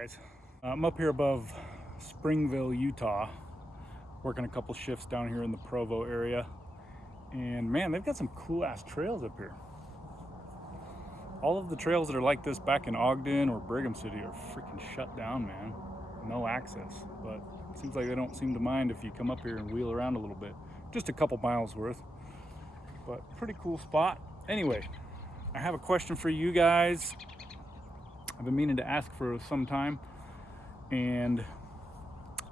guys. I'm up here above Springville, Utah, working a couple shifts down here in the Provo area. And man, they've got some cool ass trails up here. All of the trails that are like this back in Ogden or Brigham City are freaking shut down, man. No access. But it seems like they don't seem to mind if you come up here and wheel around a little bit. Just a couple miles worth. But pretty cool spot. Anyway, I have a question for you guys. I've been meaning to ask for some time, and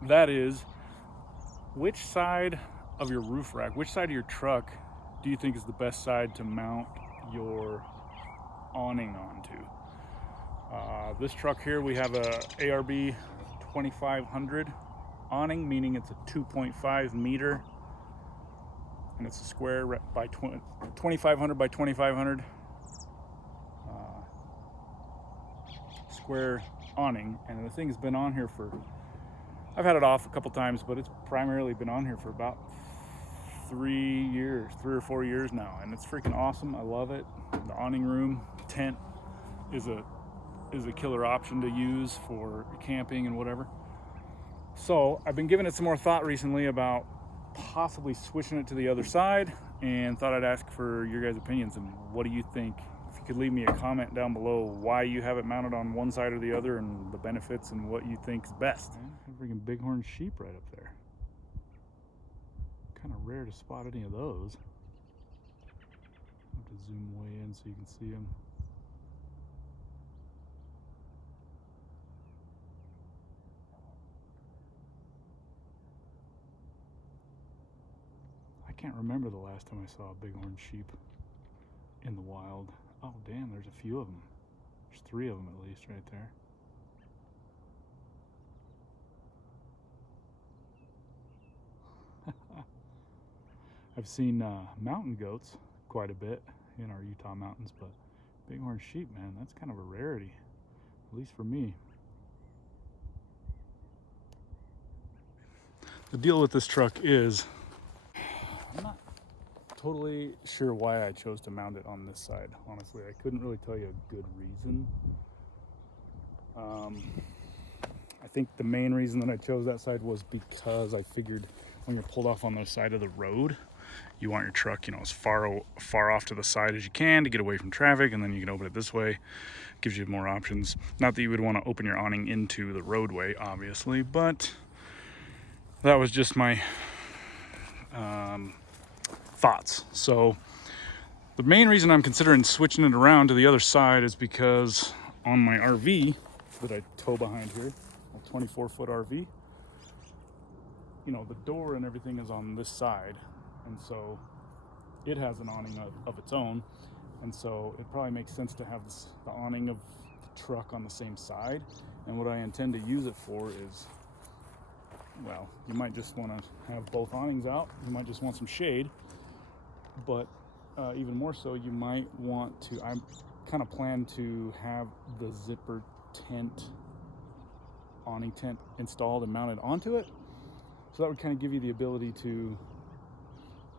that is, which side of your roof rack, which side of your truck do you think is the best side to mount your awning onto? This truck here, we have a ARB 2500 awning, meaning it's a 2.5 meter, and it's a square by 2500 by 2500 square awning. And the thing's been on here for, I've had it off a couple times, but it's primarily been on here for about 3 or 4 years now, and it's freaking awesome. I love it. The awning room tent is a killer option to use for camping and whatever. So I've been giving it some more thought recently about possibly switching it to the other side, and thought I'd ask for your guys' opinions. And what do you think? If you could leave me a comment down below why you have it mounted on one side or the other, and the benefits, and what you think's best. Freaking Bighorn Sheep right up there. Kind of rare to spot any of those. I'll have to zoom way in so you can see them. I can't remember the last time I saw a Bighorn sheep in the wild. Oh damn, there's a few of them. There's 3 of them at least right there. I've seen mountain goats quite a bit in our Utah mountains, but Bighorn sheep, man, that's kind of a rarity, at least for me. The deal with this truck is, I'm not totally sure why I chose to mount it on this side, honestly. I couldn't really tell you a good reason. I think the main reason that I chose that side was because I figured when you're pulled off on the side of the road, you want your truck, you know, as far off to the side as you can to get away from traffic, and then you can open it this way. Gives you more options. Not that you would want to open your awning into the roadway, obviously, but that was just my thoughts. So the main reason I'm considering switching it around to the other side is because on my RV that I tow behind here, a 24-foot RV, you know, the door and everything is on this side, and so it has an awning of its own, and so it probably makes sense to have the awning of the truck on the same side. And what I intend to use it for is, well, you might just want to have both awnings out, you might just want some shade, but even more so, you might want to, I kind of plan to have the zipper tent, awning tent installed and mounted onto it. So that would kind of give you the ability to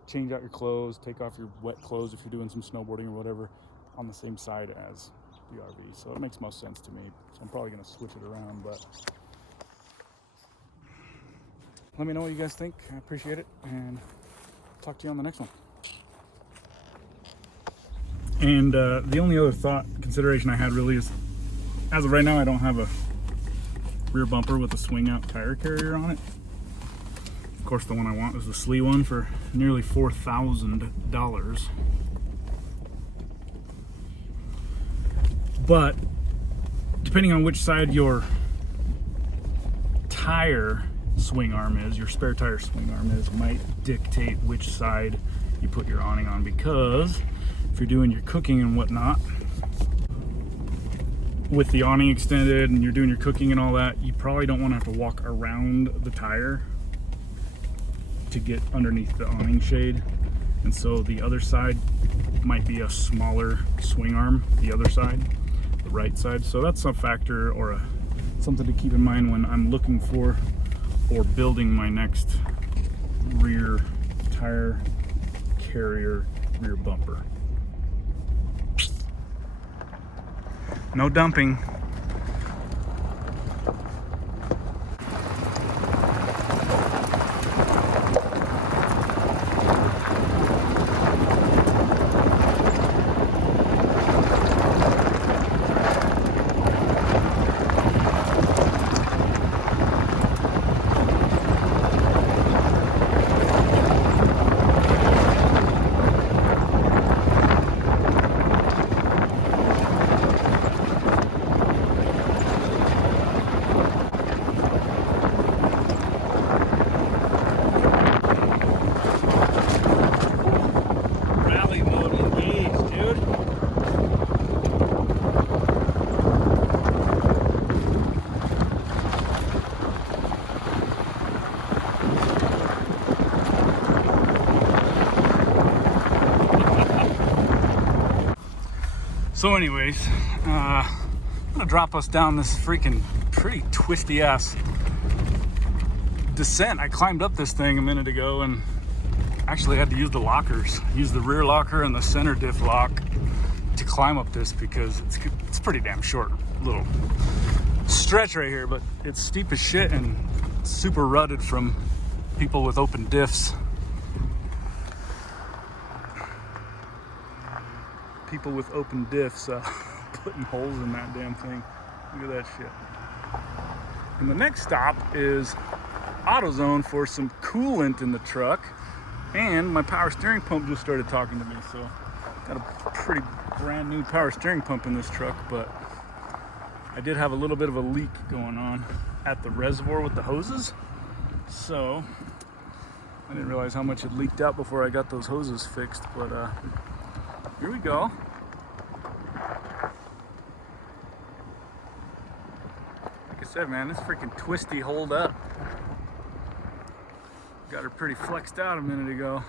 change out your clothes, take off your wet clothes if you're doing some snowboarding or whatever, on the same side as the RV. So it makes most sense to me. So I'm probably going to switch it around, but let me know what you guys think. I appreciate it, and talk to you on the next one. And the only other consideration I had really is, as of right now, I don't have a rear bumper with a swing out tire carrier on it. Of course, the one I want is the SLE one for nearly $4,000. But depending on which side your tire swing arm is, your spare tire swing arm is, might dictate which side you put your awning on. Because if you're doing your cooking and whatnot with the awning extended and you're doing your cooking and all that, you probably don't want to have to walk around the tire to get underneath the awning shade. And so the other side might be a smaller swing arm, the other side, the right side. So that's a factor, or something to keep in mind when I'm looking for or building my next rear tire carrier rear bumper. No dumping. So anyways, I'm gonna drop us down this freaking pretty twisty ass descent. I climbed up this thing a minute ago and actually had to use the lockers, use the rear locker and the center diff lock to climb up this because it's pretty damn short little stretch right here, but it's steep as shit and super rutted from people with open diffs. People with open diffs putting holes in that damn thing. Look at that shit. And the next stop is AutoZone for some coolant in the truck, and my power steering pump just started talking to me, so got a pretty brand new power steering pump in this truck, but I did have a little bit of a leak going on at the reservoir with the hoses, so I didn't realize how much had leaked out before I got those hoses fixed, but here we go. Like I said, man, this freaking twisty hold up. Got her pretty flexed out a minute ago.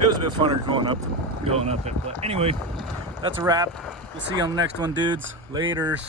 It was a bit funner going up it, but anyway, that's a wrap. We'll see you on the next one, dudes. Laters.